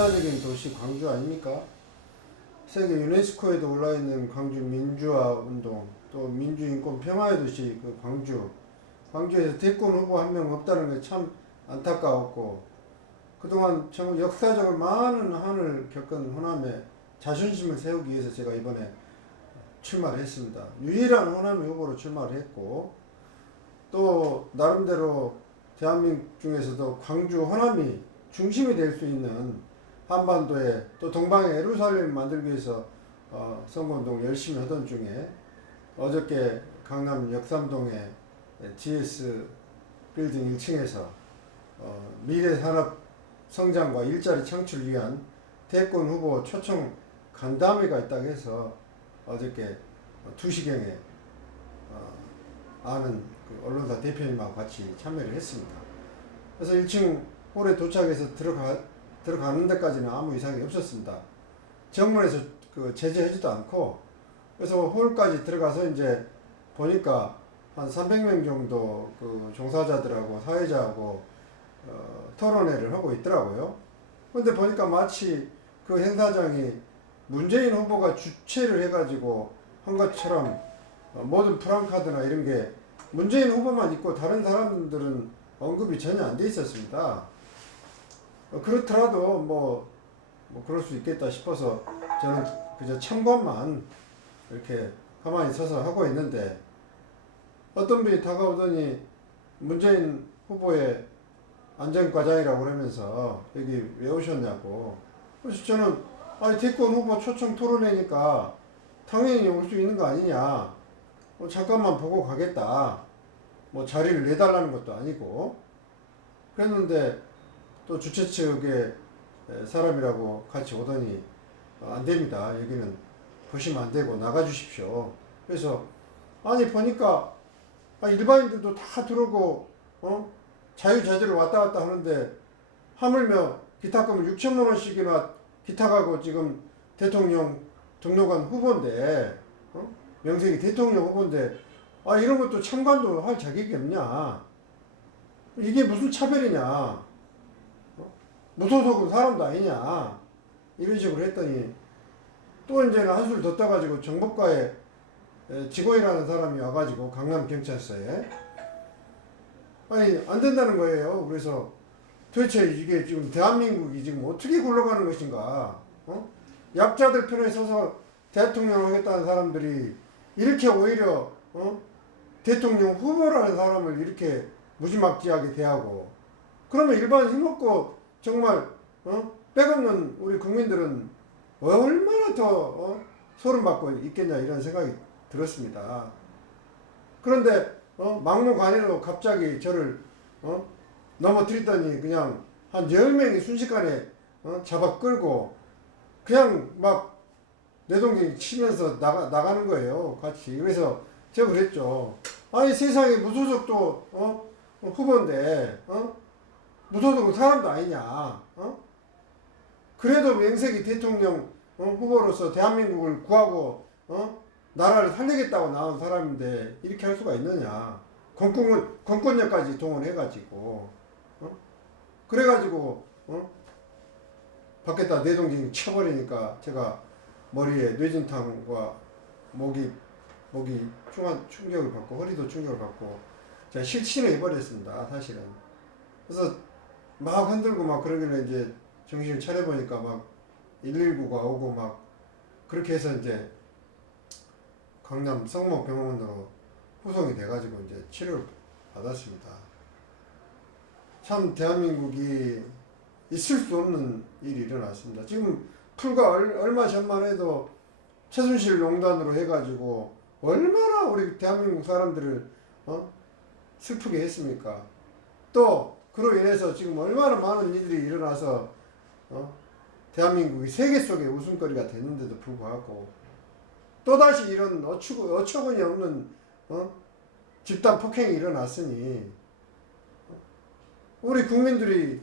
역사적인 도시 광주 아닙니까? 세계 유네스코에도 올라있는 광주 민주화 운동, 또 민주인권 평화의 도시 그 광주. 광주에서 대권 후보 한 명 없다는 게 참 안타까웠고, 그동안 정말 역사적으로 많은 한을 겪은 호남에 자존심을 세우기 위해서 제가 이번에 출마를 했습니다. 유일한 호남의 후보로 출마를 했고, 또 나름대로 대한민국 중에서도 광주 호남이 중심이 될 수 있는 한반도에 또 동방의 예루살렘을 만들기 위해서 선거운동 열심히 하던 중에 어저께 강남 역삼동의 GS 빌딩 1층에서 미래산업 성장과 일자리 창출을 위한 대권 후보 초청 간담회가 있다고 해서 어저께 2시경에 아는 그 언론사 대표님하고 같이 참여를 했습니다. 그래서 1층 홀에 도착해서 들어가는 데까지는 아무 이상이 없었습니다. 정문에서 그 제재하지도 않고, 그래서 홀까지 들어가서 이제 보니까 한 300명 정도 그 종사자들하고 사회자하고 토론회를 하고 있더라고요. 근데 보니까 마치 그 행사장이 문재인 후보가 주최를 해가지고 한 것처럼 모든 프랑카드나 이런 게 문재인 후보만 있고 다른 사람들은 언급이 전혀 안 돼 있었습니다. 그렇더라도 뭐 그럴 수 있겠다 싶어서 저는 그저 참관만 이렇게 가만히 서서 하고 있는데, 어떤 분이 다가오더니 문재인 후보의 안전과장이라고 그러면서 여기 왜 오셨냐고. 그래서 저는 아니 대권 후보 초청 토론회니까 당연히 올 수 있는 거 아니냐, 잠깐만 보고 가겠다, 뭐 자리를 내달라는 것도 아니고 그랬는데, 또 주최 측의 사람이라고 같이 오더니 안 됩니다, 여기는 보시면 안 되고 나가 주십시오. 그래서 아니 보니까 일반인들도 다 들어오고 자유자재로 왔다 갔다 하는데, 하물며 기타금을 6천만 원씩이나 기타가고 지금 대통령 등록한 후보인데, 명색이 대통령 후보인데 이런 것도 참관도 할 자격이 없냐, 이게 무슨 차별이냐, 무소속은 사람도 아니냐, 이런 식으로 했더니, 또 이제는 한술 더 떠가지고 정보과에 직원이라는 사람이 와가지고 강남경찰서에 안 된다는 거예요. 그래서 도대체 이게 지금 대한민국이 지금 어떻게 굴러가는 것인가, 약자들 편에 서서 대통령 하겠다는 사람들이 이렇게 오히려 대통령 후보라는 사람을 이렇게 무지막지하게 대하고, 그러면 일반 힘없고 정말 백없는 우리 국민들은 얼마나 더 소름받고 있겠냐, 이런 생각이 들었습니다. 그런데 막무가내로 갑자기 저를 넘어뜨리더니 그냥 한 10명이 순식간에 잡아 끌고 그냥 막 내동댕이 치면서 나가는 거예요, 같이. 그래서 제가 그랬죠. 아니 세상에 무소속도 후보인데 무소속은 사람도 아니냐, 그래도 명색이 대통령 후보로서 대한민국을 구하고 나라를 살리겠다고 나온 사람인데 이렇게 할 수가 있느냐, 권권력까지 동원해가지고 그래가지고 밖에다 내동댕이 쳐버리니까 제가 머리에 뇌진탕과 목이 충격을 받고 허리도 충격을 받고 제가 실신을 해버렸습니다, 사실은. 그래서 막 흔들고 막 그러길래 이제 정신을 차려보니까 막 119가 오고 막 그렇게 해서 이제 강남 성모병원으로 후송이 돼가지고 이제 치료를 받았습니다. 참 대한민국이 있을 수 없는 일이 일어났습니다. 지금 불과 얼마 전만 해도 최순실 농단으로 해가지고 얼마나 우리 대한민국 사람들을 슬프게 했습니까? 또 그로 인해서 지금 얼마나 많은 일들이 일어나서 대한민국이 세계 속의 웃음거리가 됐는데도 불구하고 또다시 이런 어처구니 없는 집단 폭행이 일어났으니 우리 국민들이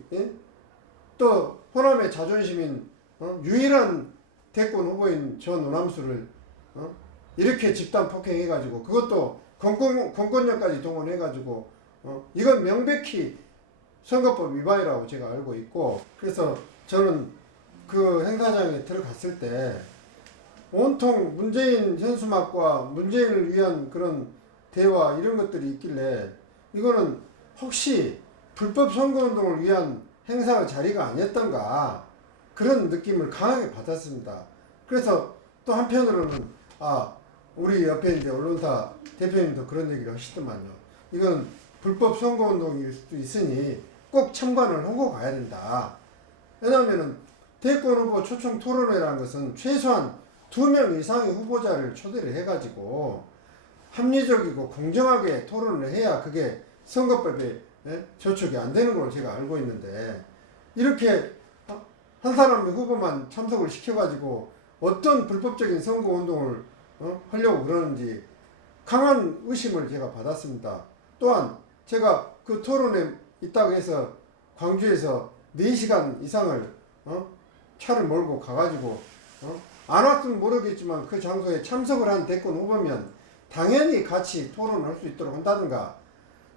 또 호남의 자존심인 유일한 대권 후보인 저 노남수를 이렇게 집단 폭행해가지고, 그것도 권권력까지 동원해가지고 이건 명백히 선거법 위반이라고 제가 알고 있고, 그래서 저는 그 행사장에 들어갔을 때 온통 문재인 현수막과 문재인을 위한 그런 대화 이런 것들이 있길래 이거는 혹시 불법 선거운동을 위한 행사 자리가 아니었던가 그런 느낌을 강하게 받았습니다. 그래서 또 한편으로는 우리 옆에 이제 언론사 대표님도 그런 얘기를 하시더만요. 이건 불법 선거운동일 수도 있으니 꼭 참관을 하고 가야 된다. 왜냐하면은 대권 후보 초청 토론회라는 것은 최소한 2명 이상의 후보자를 초대를 해가지고 합리적이고 공정하게 토론을 해야 그게 선거법에 저촉이 안 되는 걸로 제가 알고 있는데 이렇게 한 사람의 후보만 참석을 시켜가지고 어떤 불법적인 선거운동을 하려고 그러는지 강한 의심을 제가 받았습니다. 또한 제가 그 토론에 있다고 해서 광주에서 4시간 이상을 차를 몰고 가가지고 안 왔으면 모르겠지만 그 장소에 참석을 한 대권 후보면 당연히 같이 토론을 할 수 있도록 한다든가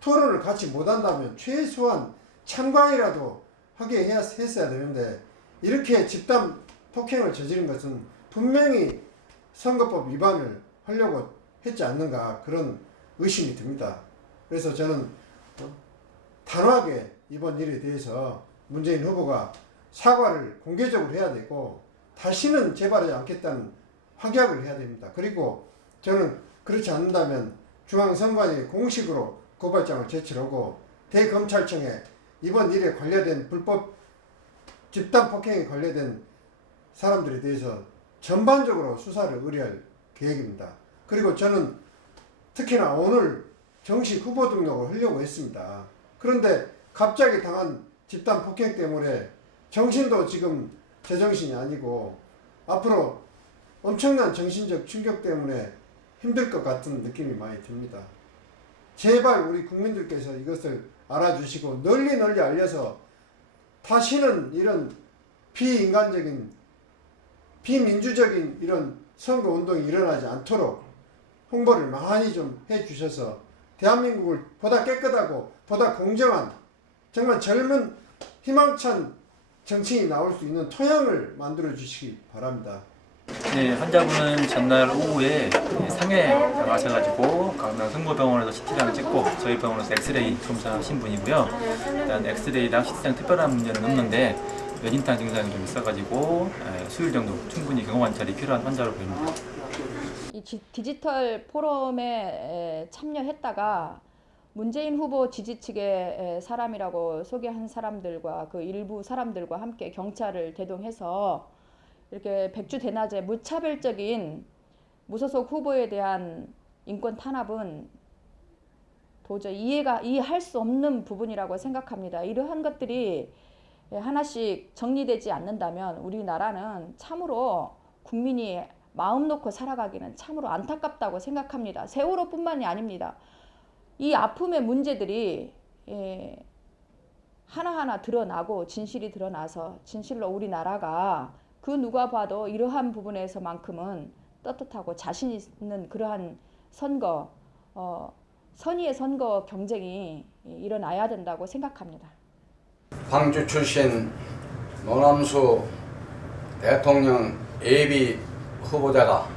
토론을 같이 못한다면 최소한 참관이라도 하게 했어야 되는데 이렇게 집단 폭행을 저지른 것은 분명히 선거법 위반을 하려고 했지 않는가 그런 의심이 듭니다. 그래서 저는 단호하게 이번 일에 대해서 문재인 후보가 사과를 공개적으로 해야 되고 다시는 재발하지 않겠다는 확약을 해야 됩니다. 그리고 저는 그렇지 않는다면 중앙선관위에 공식으로 고발장을 제출하고 대검찰청에 이번 일에 관련된 불법 집단 폭행에 관련된 사람들에 대해서 전반적으로 수사를 의뢰할 계획입니다. 그리고 저는 특히나 오늘 정식 후보 등록을 하려고 했습니다. 그런데 갑자기 당한 집단 폭행 때문에 정신도 지금 제정신이 아니고 앞으로 엄청난 정신적 충격 때문에 힘들 것 같은 느낌이 많이 듭니다. 제발 우리 국민들께서 이것을 알아주시고 널리 알려서 다시는 이런 비인간적인 비민주적인 이런 선거운동이 일어나지 않도록 홍보를 많이 좀 해주셔서 대한민국을 보다 깨끗하고 보다 공정한 정말 젊은 희망찬 정치인이 나올 수 있는 토양을 만들어 주시기 바랍니다. 네, 환자분은 전날 오후에 상해에 가셔가지고 강남 성모병원에서 CT장을 찍고 저희 병원에서 엑스레이 검사하신 분이고요. 일단 엑스레이랑 CT장 특별한 문제는 없는데 뇌진탕 증상이 좀 있어가지고 수요일 정도 충분히 경호관찰이 필요한 환자로 보입니다. 이 디지털 포럼에 참여했다가 문재인 후보 지지 측의 사람이라고 소개한 사람들과 그 일부 사람들과 함께 경찰을 대동해서 이렇게 백주대낮에 무차별적인 무소속 후보에 대한 인권 탄압은 도저히 이해할 수 없는 부분이라고 생각합니다. 이러한 것들이 하나씩 정리되지 않는다면 우리나라는 참으로 국민이 마음 놓고 살아가기는 참으로 안타깝다고 생각합니다. 세월호뿐만이 아닙니다. 이 아픔의 문제들이 하나하나 드러나고 진실이 드러나서 진실로 우리나라가 그 누가 봐도 이러한 부분에서만큼은 떳떳하고 자신 있는 그러한 선거, 선의의 선거 경쟁이 일어나야 된다고 생각합니다. 광주 출신 노남수 대통령 예비 후보자가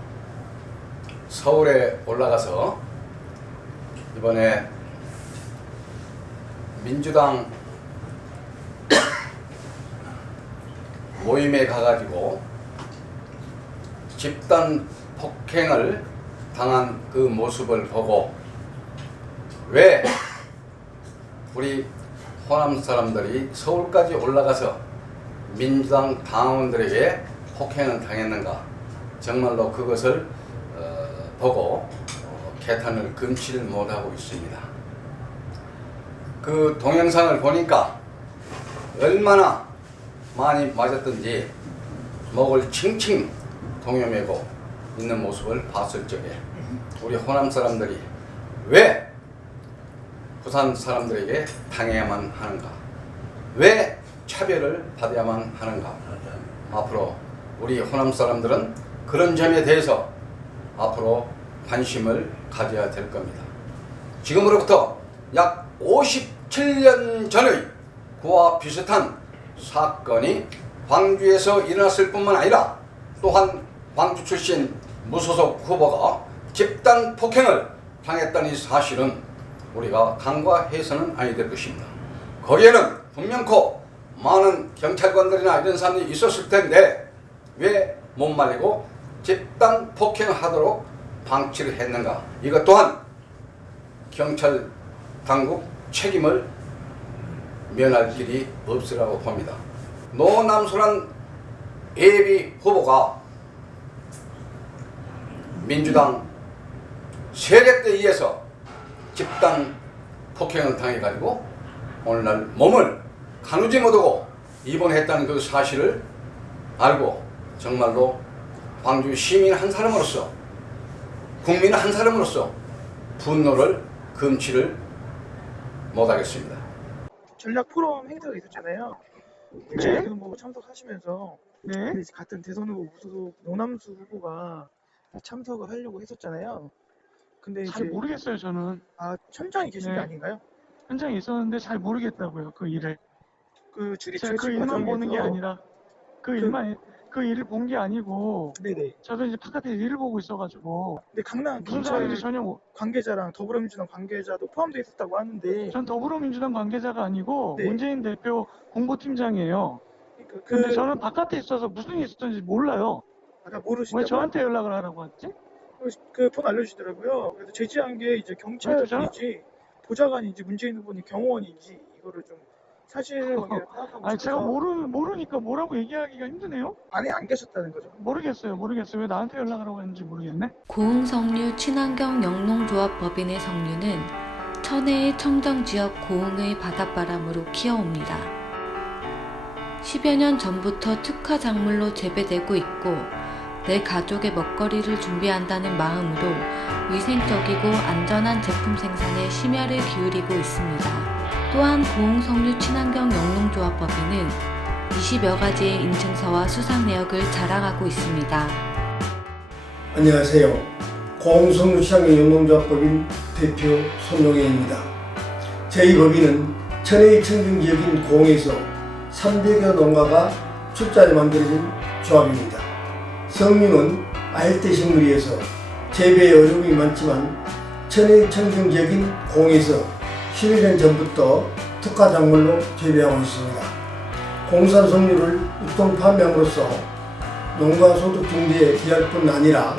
서울에 올라가서 이번에 민주당 모임에 가가지고 집단 폭행을 당한 그 모습을 보고 왜 우리 호남 사람들이 서울까지 올라가서 민주당 당원들에게 폭행을 당했는가, 정말로 그것을 보고 개탄을 금치를 못하고 있습니다. 그 동영상을 보니까 얼마나 많이 맞았던지 목을 칭칭 동여매고 있는 모습을 봤을 적에 우리 호남 사람들이 왜 부산 사람들에게 당해야만 하는가, 왜 차별을 받아야만 하는가. 앞으로 우리 호남 사람들은 그런 점에 대해서 앞으로 관심을 가져야 될 겁니다. 지금으로부터 약 57년 전의 그와 비슷한 사건이 광주에서 일어났을 뿐만 아니라 또한 광주 출신 무소속 후보가 집단 폭행을 당했다는 이 사실은 우리가 간과해서는 아니 될 것입니다. 거기에는 분명코 많은 경찰관들이나 이런 사람들이 있었을 텐데 왜 못 말리고 집단 폭행하도록 방치를 했는가? 이것 또한 경찰 당국 책임을 면할 길이 없으라고 봅니다. 노남소란 예비 후보가 민주당 세력에 의해서 집단 폭행을 당해가지고 오늘날 몸을 가누지 못하고 입원했다는 그 사실을 알고 정말로 광주 시민 한 사람으로서 국민 한 사람으로서 분노를 금치를 못하겠습니다. 전략 포럼 행사가 있었잖아요. 네? 뭐 참석하시면서 네? 근데 같은 대선 후보 무소속 노남수 후보가 참석을 하려고 했었잖아요. 근데 잘 이제 모르겠어요. 저는 현장에 계신 게 네. 아닌가요? 현장에 있었는데 잘 모르겠다고요. 그 일을 그 출입 제가 그 제출 일만 보는 게 과정에서 아니라 그 일을 본 게 아니고 네네. 저도 이제 바깥에서 일을 보고 있어가지고 근데 강남 무슨 경찰 상황인지 전혀 관계자랑 더불어민주당 관계자도 포함되어 있었다고 하는데 전 더불어민주당 관계자가 아니고 네. 문재인 대표 공보팀장이에요. 근데 저는 바깥에 있어서 무슨 일이 있었는지 몰라요. 아까 왜 모르시다고 저한테 연락을 하라고 했지? 그 폰 알려주시더라고요. 그래서 제지한 게 이제 경찰인지 보좌관인지 문재인 후보님 경호원인지 이거를 좀 사실 관계를 파악하고 아니 제가 싶어서 모르니까 뭐라고 얘기하기가 힘드네요. 안에 안 계셨다는 거죠. 모르겠어요. 왜 나한테 연락하라고 했는지 모르겠네. 고흥석류 친환경 영농조합 법인의 석류는 천혜의 청정지역 고흥의 바닷바람으로 키워옵니다. 10여 년 전부터 특화 작물로 재배되고 있고 내 가족의 먹거리를 준비한다는 마음으로 위생적이고 안전한 제품 생산에 심혈을 기울이고 있습니다. 또한 고흥석류 친환경 영농조합 법인은 20여 가지의 인증서와 수상 내역을 자랑하고 있습니다. 안녕하세요. 고흥석류 친환경 영농조합법인 대표 손용혜입니다. 저희 법인은 천혜의 청정지역인 고흥에서 300여 농가가 출자로 만들어진 조합입니다. 석류는 알대 식물이어서 재배에 어려움이 많지만 천혜의 청정지역인 고흥에서 11년 전부터 특화 작물로 재배하고 있습니다. 공산 석류를 유통 판매함으로써 농가 소득 증대에 기할 뿐 아니라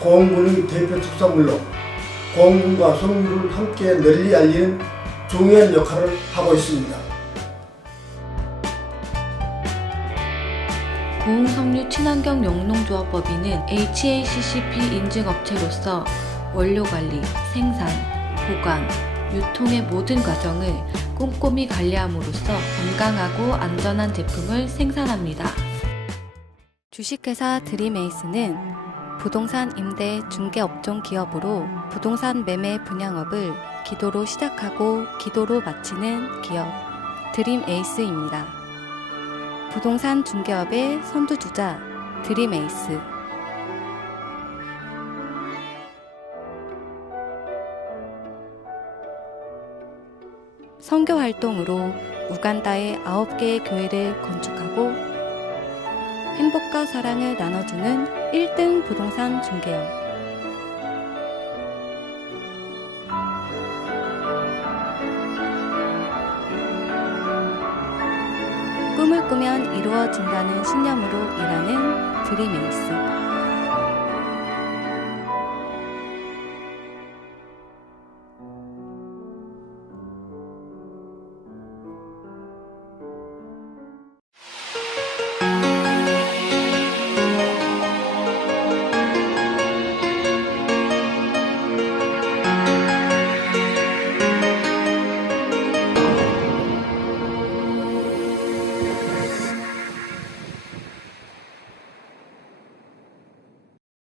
고흥군의 대표 특산물로 고흥군과 석류를 함께 널리 알리는 중요한 역할을 하고 있습니다. 고흥석류 친환경 영농조합법인은 HACCP 인증업체로서 원료관리, 생산, 보관, 유통의 모든 과정을 꼼꼼히 관리함으로써 건강하고 안전한 제품을 생산합니다. 주식회사 드림에이스는 부동산 임대 중개업종 기업으로 부동산 매매 분양업을 기도로 시작하고 기도로 마치는 기업 드림에이스입니다. 부동산 중개업의 선두주자 드림에이스. 선교 활동으로 우간다의 9개의 교회를 건축하고 행복과 사랑을 나눠주는 1등 부동산 중개업. 꿈을 꾸면 이루어진다는 신념으로 일하는 드림에이스.